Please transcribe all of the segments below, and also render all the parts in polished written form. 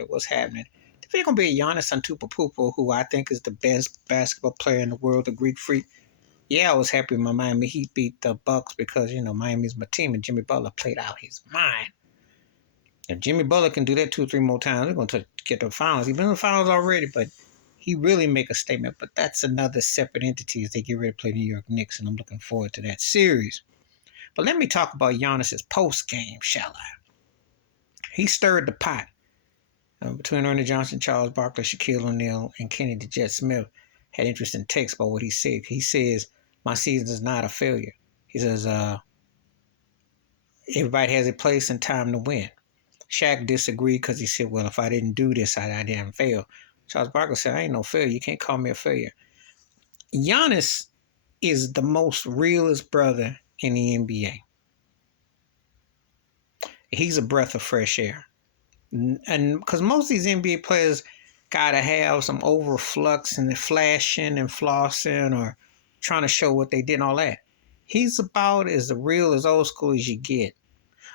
there. What's happening? If it's gonna be a Giannis Antetokounmpo, who I think is the best basketball player in the world, the Greek Freak. Yeah, I was happy when Miami Heat beat the Bucks because Miami's my team and Jimmy Butler played out his mind. If Jimmy Butler can do that 2 or 3 more times, we're going to get to the finals. He's been in the finals already, but he really make a statement. But that's another separate entity as they get ready to play New York Knicks, and I'm looking forward to that series. But let me talk about Giannis's post game, shall I? He stirred the pot between Ernie Johnson, Charles Barkley, Shaquille O'Neal, and Kenny the Jet Smith. Had interesting takes about what he said. He says, "My season is not a failure." He says, "Everybody has a place and time to win." Shaq disagreed because he said, "Well, if I didn't do this, I didn't fail." Charles Barkley said, "I ain't no failure. You can't call me a failure." Giannis is the most realest brother in the NBA. He's a breath of fresh air. And because most of these NBA players got to have some overflux and flashing and flossing or trying to show what they did and all that. He's about as real as old school as you get.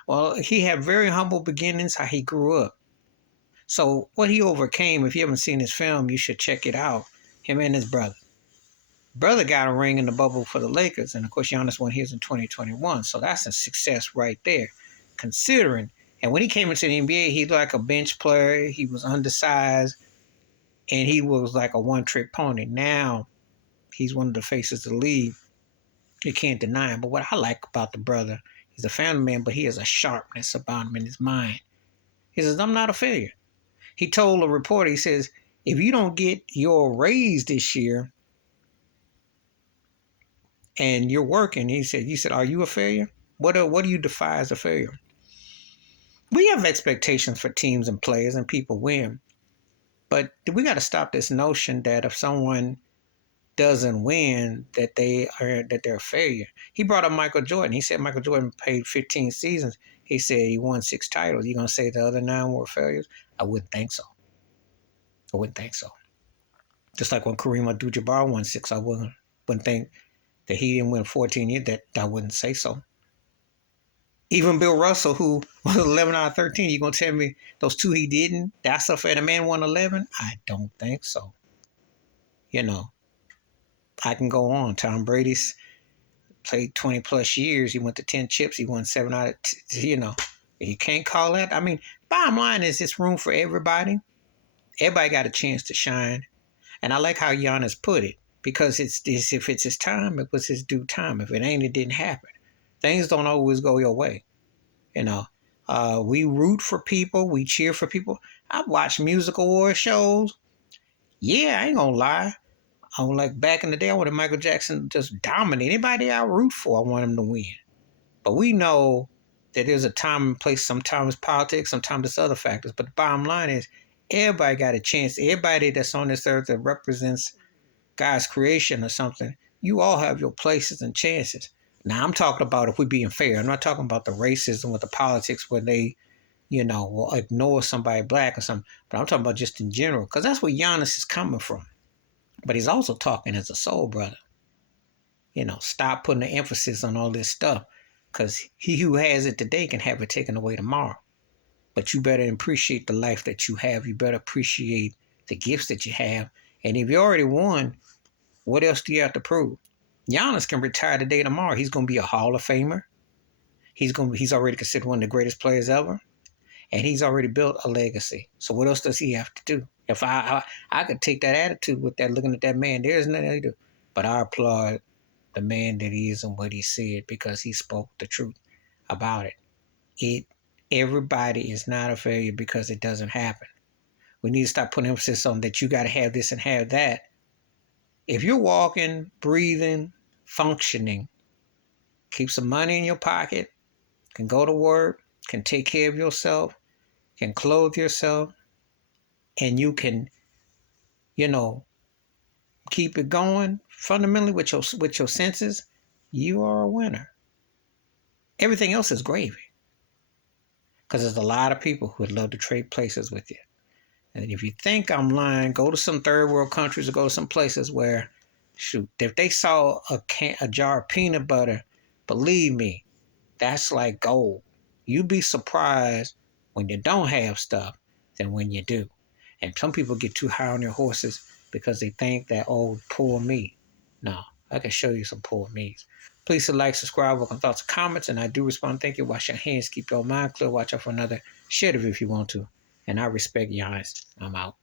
Well, he had very humble beginnings, how he grew up. So what he overcame, if you haven't seen his film, you should check it out. Him and his brother. Brother got a ring in the bubble for the Lakers, and of course Giannis won his in 2021. So that's a success right there, considering. And when he came into the NBA, he was like a bench player. He was undersized, and he was like a one-trick pony. Now he's one of the faces of the league. You can't deny him. But what I like about the brother, he's a family man, but he has a sharpness about him in his mind. He says, "I'm not a failure." He told a reporter, he says, "If you don't get your raise this year and you're working," you said, "Are you a failure? What do you define as a failure?" We have expectations for teams and players and people win. But we got to stop this notion that if someone doesn't win, that they're a failure. He brought up Michael Jordan. He said Michael Jordan played 15 seasons. He said he won 6 titles. You gonna say the other 9 were failures? I wouldn't think so. I wouldn't think so. Just like when Kareem Abdul-Jabbar won 6, I wouldn't think that he didn't win 14 years. That I wouldn't say so. Even Bill Russell, who was 11 out of 13, you gonna tell me those 2 he didn't? That's a fair. The man won 11. I don't think so. I can go on. Tom Brady's played 20 plus years. He went to 10 chips. He won 7 out of, you can't call that. I mean, bottom line is it's room for everybody. Everybody got a chance to shine. And I like how Giannis put it, because if it's his time, it was his due time. If it ain't, it didn't happen. Things don't always go your way. We root for people. We cheer for people. I've watched music award shows. Yeah, I ain't gonna lie. Like back in the day, I wanted Michael Jackson to just dominate. Anybody I root for, I want him to win. But we know that there's a time and place. Sometimes politics, sometimes it's other factors. But the bottom line is, everybody got a chance. Everybody that's on this earth that represents God's creation or something, you all have your places and chances. Now, I'm talking about if we're being fair. I'm not talking about the racism with the politics where they, will ignore somebody black or something. But I'm talking about just in general, because that's where Giannis is coming from. But he's also talking as a soul brother. Stop putting the emphasis on all this stuff, because he who has it today can have it taken away tomorrow. But you better appreciate the life that you have. You better appreciate the gifts that you have. And if you already won, what else do you have to prove? Giannis can retire today, tomorrow. He's going to be a Hall of Famer. He's already considered one of the greatest players ever. And he's already built a legacy. So what else does he have to do? If I could take that attitude with that, looking at that man, there's nothing to do. But I applaud the man that he is and what he said, because he spoke the truth about it. Everybody is not a failure because it doesn't happen. We need to stop putting emphasis on that you got to have this and have that. If you're walking, breathing, functioning, keep some money in your pocket, can go to work, can take care of yourself, can clothe yourself, and you can, keep it going fundamentally with your senses, you are a winner. Everything else is gravy. Because there's a lot of people who would love to trade places with you. And if you think I'm lying, go to some third world countries or go to some places where, if they saw a jar of peanut butter, believe me, that's like gold. You'd be surprised when you don't have stuff. than when you do. And some people get too high on their horses because they think that, oh, poor me. No, I can show you some poor me's. Please like, subscribe, welcome thoughts and comments, and I do respond. Thank you. Wash your hands, keep your mind clear, watch out for another. Share it if you want to. And I respect your eyes. I'm out.